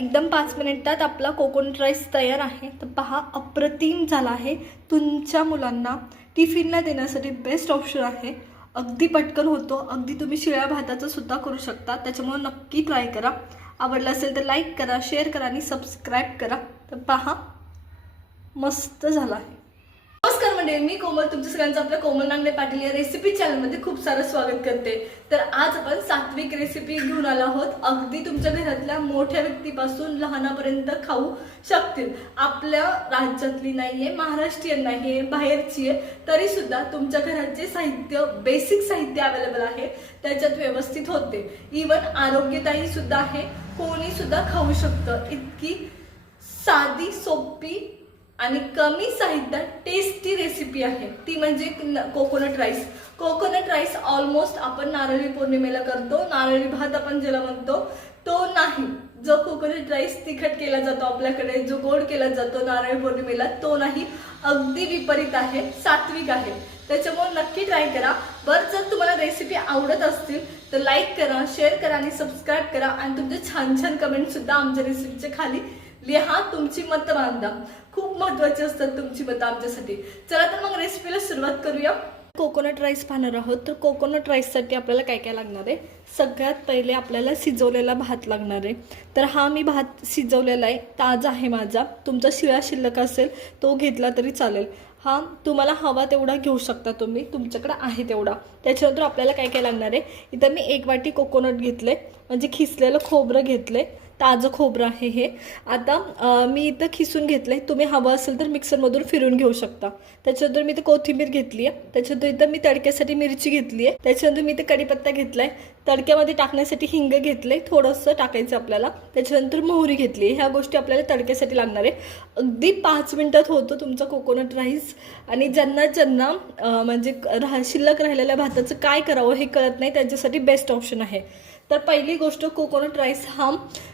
एकदम पाच मिनिटात आपला कोकोनट राईस तयार आहे. तर पहा अप्रतिम झाला आहे. तुमच्या मुलांना टिफिनला देण्यासाठी बेस्ट ऑप्शन आहे. अगदी पटकन होतो. अगदी तुम्ही शिळ्या भाताचं सुद्धा करू शकता. त्याच्यामुळे नक्की ट्राय करा. आवडलं असेल तर लाईक करा शेअर करा आणि सबस्क्राईब करा. तर पहा मस्त झाला आहे. म्हणजे मी कोमल तुमच्या सगळ्यांचं आपल्या कोमल नांगडे पाटील या रेसिपी चॅनलमध्ये खूप सारं स्वागत करते. तर आज आपण सात्विक रेसिपी घेऊन आलो आहोत. अगदी तुमच्या घरातल्या मोठ्या व्यक्तीपासून लहानापर्यंत खाऊ शकतील. आपल्या राज्यातली नाहीये महाराष्ट्रीयन नाहीये बाहेरची आहे तरी सुद्धा तुमच्या घरात जे साहित्य बेसिक साहित्य अवेलेबल आहे त्याच्यात व्यवस्थित होते. इवन आरोग्यदायी सुद्धा आहे. कोणी सुद्धा खाऊ शकतं. इतकी साधी सोपी आणि कमी साहित्यात टेस्टी रेसिपी आहे. ती म्हणजे coconut rice coconut rice almost आपण नारळी पौर्णिमेला करतो. नारळी भात आपण ज्याला म्हणतो तो नाही. जो कोकोनट राईस तिखट केला जातो आपल्याकडे जो गोड केला जातो नारळी पौर्णिमेला तो नाही. अगदी विपरीत आहे सात्विक आहे. त्याच्यामुळे नक्की ट्राय करा. बरं जर तुम्हाला रेसिपी आवडत असतील तर लाईक करा शेअर करा आणि सबस्क्राईब करा. आणि तुमचे छान छान कमेंट सुद्धा आमच्या रेसिपीच्या खाली लिहा तुमची मतं बांधा. खूप महत्वाची असतात तुमची मतं आमच्यासाठी. चला तर मग रेसिपीला सुरुवात करूया. कोकोनट राईस पाहणार आहोत. तर कोकोनट राईससाठी आपल्याला काय काय लागणार आहे? सगळ्यात पहिले आपल्याला शिजवलेला भात लागणार आहे. तर हा मी भात शिजवलेला आहे. ताजा आहे माझा. तुमचा शिळा शिल्लक असेल तो घेतला तरी चालेल. हा तुम्हाला हवा तेवढा घेऊ शकता तुम्ही. तुमच्याकडे आहे तेवढा. त्याच्यानंतर आपल्याला काय काय लागणार आहे? इथं मी एक वाटी कोकोनट घेतले म्हणजे खिसलेलं खोबरं घेतले ताजं खोबरं आहे हे. आता मी इथं खिसून घेतलं आहे तुम्ही हवं असेल तर मिक्सरमधून फिरून घेऊ शकता. त्याच्यानंतर मी इथं कोथिंबीर घेतली आहे. त्याच्यानंतर इथं मी तडक्यासाठी मिरची घेतली आहे. त्याच्यानंतर मी इथं कढीपत्ता घेतला आहे तडक्यामध्ये टाकण्यासाठी हिंग घेतलं आहे थोडंसं टाकायचं आपल्याला. त्याच्यानंतर मोहरी घेतली आहे. ह्या गोष्टी आपल्याला तडक्यासाठी लागणार आहे. अगदी पाच मिनटात होतो तुमचा कोकोनट राईस. आणि ज्यांना ज्यांना म्हणजे राह शिल्लक राहिलेल्या भाताचं काय करावं हे कळत नाही त्यांच्यासाठी बेस्ट ऑप्शन आहे. तर पहिली गोष्ट कोकोनट राईस हा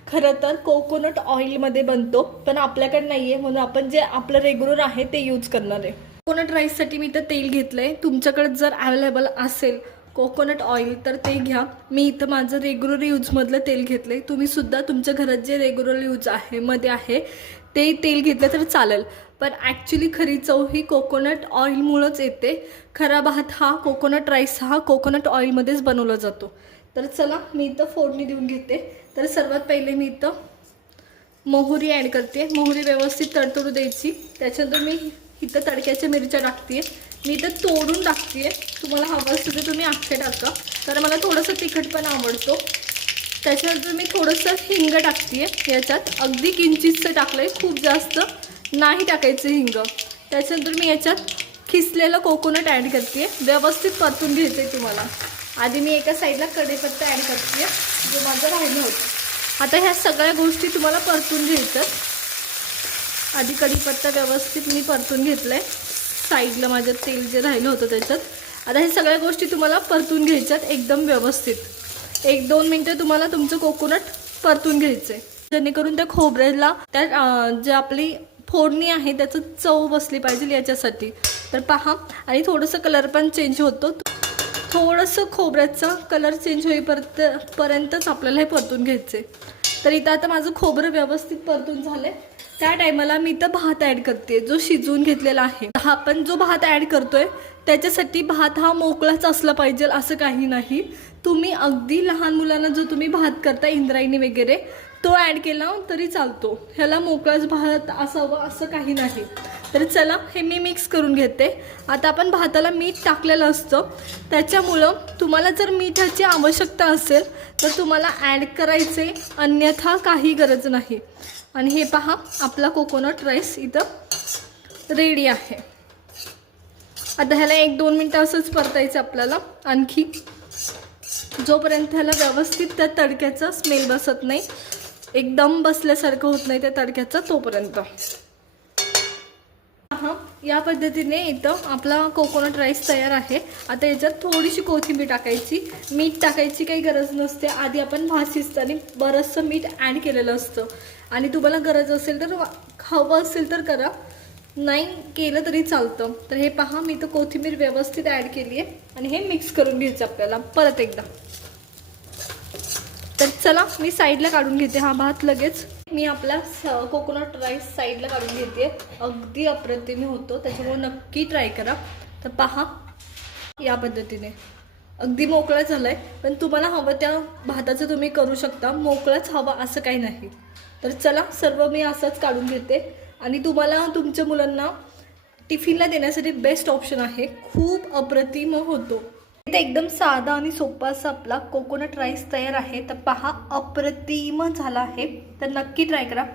खरं तर कोकोनट ऑइलमध्ये बनतो पण आपल्याकडे नाही आहे म्हणून आपण जे आपलं रेग्युलर आहे ते यूज करणार आहे. कोकोनट राईससाठी मी इथं तेल घेतलं आहे तुमच्याकडे जर अवेलेबल असेल कोकोनट ऑइल तर ते घ्या. मी इथं माझं रेग्युलर यूजमधलं तेल घेतलं आहे तुम्हीसुद्धा तुमच्या घरात जे रेग्युलर यूज आहे मध्ये आहे ते तेल घेतलं तर चालेल. पण ॲक्च्युली खरी चव ही कोकोनट ऑइलमुळंच येते. खरा भात हा कोकोनट राईस हा कोकोनट ऑइलमध्येच बनवला जातो. तर चला मी इथं फोडणी देऊन घेते. तर सर्वात पहिले मी इथं मोहरी ॲड करते. मोहरी व्यवस्थित तडतडू द्यायची. त्याच्यानंतर मी इथं तडक्याच्या मिरच्या टाकते मी इथं तोडून टाकते तुम्हाला हवं असतं तर तुम्ही आखे टाका. तर मला थोडंसं तिखट पण आवडतो. त्याच्यानंतर मी थोडंसं हिंग टाकते याच्यात. अगदी किंचितचं टाकलं आहे खूप जास्त नाही टाकायचं हिंग. त्याच्यानंतर मी याच्यात खिसलेलं कोकोनट ॲड करते व्यवस्थित परतून घ्यायचं आहे तुम्हाला. आधी मी एका साईडला कढीपत्ता ॲड करते. जो माझं राहिलं होतं. आता ह्या सगळ्या गोष्टी तुम्हाला परतून घ्यायचं आधी कढीपत्ता व्यवस्थित मी परतून घेतलं आहे साईडला माझं तेल जे राहिलं होतं त्याच्यात. आता ह्या सगळ्या गोष्टी तुम्हाला परतून घ्यायच्यात एकदम व्यवस्थित. एक दोन मिनटं तुम्हाला तुमचं कोकोनट परतून घ्यायचं आहे जेणेकरून त्या खोबऱ्याला त्या जे आपली फोडणी आहे त्याचं चव बसली पाहिजे याच्यासाठी. तर पहा आणि थोडंसं कलर पण चेंज होतो. थोडंसं खोबऱ्याचा कलर चेंज होईपर्यंत पर्यंतच आपल्याला हे परतून घ्यायचे तर इथं आता माझं खोबरं व्यवस्थित परतून झालंय. त्या टायमाला मी इथं भात ॲड करते जो शिजवून घेतलेला आहे. हा आपण जो भात ॲड करतोय त्याच्यासाठी भात हा मोकळाच असला पाहिजे असं काही नाही. तुम्ही अगदी लहान मुलांना जो तुम्ही भात करता इंद्रायणी वगैरे तो ॲड केला हो, तरी चालतो. ह्याला मोकळाच भात असावं असं काही नाही. तर चला हे मी मिक्स करून घेते. आता आपण भाताला मीठ टाकलेलं असतं. त्याच्यामुळं तुम्हाला जर मिठाची आवश्यकता असेल तर तुम्हाला ॲड करायचे अन्यथा काही गरज नाही. आणि हे पहा आपला कोकोनट राईस इथं रेडी आहे. आता ह्याला एक दोन मिनटं असंच परतायचं आपल्याला. आणखी जोपर्यंत ह्याला व्यवस्थित त्या तडक्याचा स्मेल बसत नाही एकदम बसल्यासारखं होत नाही त्या तडक्याचं तोपर्यंत. हा या पद्धतीने इथं आपला कोकोनट राईस तयार आहे. आता याच्यात थोडीशी कोथिंबीर टाकायची. मीठ टाकायची काही गरज नसते. आधी आपण भात शिजताना बरंचसं मीठ ॲड केलेलं असतं. आणि तुम्हाला गरज असेल तर हवं असेल तर करा. नाही केलं तरी चालतं. तर हे पहा मी तर कोथिंबीर व्यवस्थित ॲड केली आहे आणि हे मिक्स करून घ्यायचं आपल्याला. परत एकदा. तर चला मी साईडला काढून घेते हा भात लगेच. मी आपला स कोकोनट राईस साईडला काढून घेते. अगदी अप्रतिम होतो. त्याच्यामुळे नक्की ट्राय करा. तर पहा या पद्धतीने. अगदी मोकळा झाला आहे पण तुम्हाला हवं त्या भाताचं तुम्ही करू शकता. मोकळाच हवं असं काही नाही. तर चला सर्व मी असंच काढून घेते. आणि तुम्हाला तुमच्या मुलांना टिफिनला देण्यासाठी बेस्ट ऑप्शन आहे. खूप अप्रतिम होतो. इथे एकदम साधा आणि सोपा असा आपला कोकोनट राईस तयार आहे. तर पहा अप्रतिम झाला आहे. तर नक्की ट्राय करा.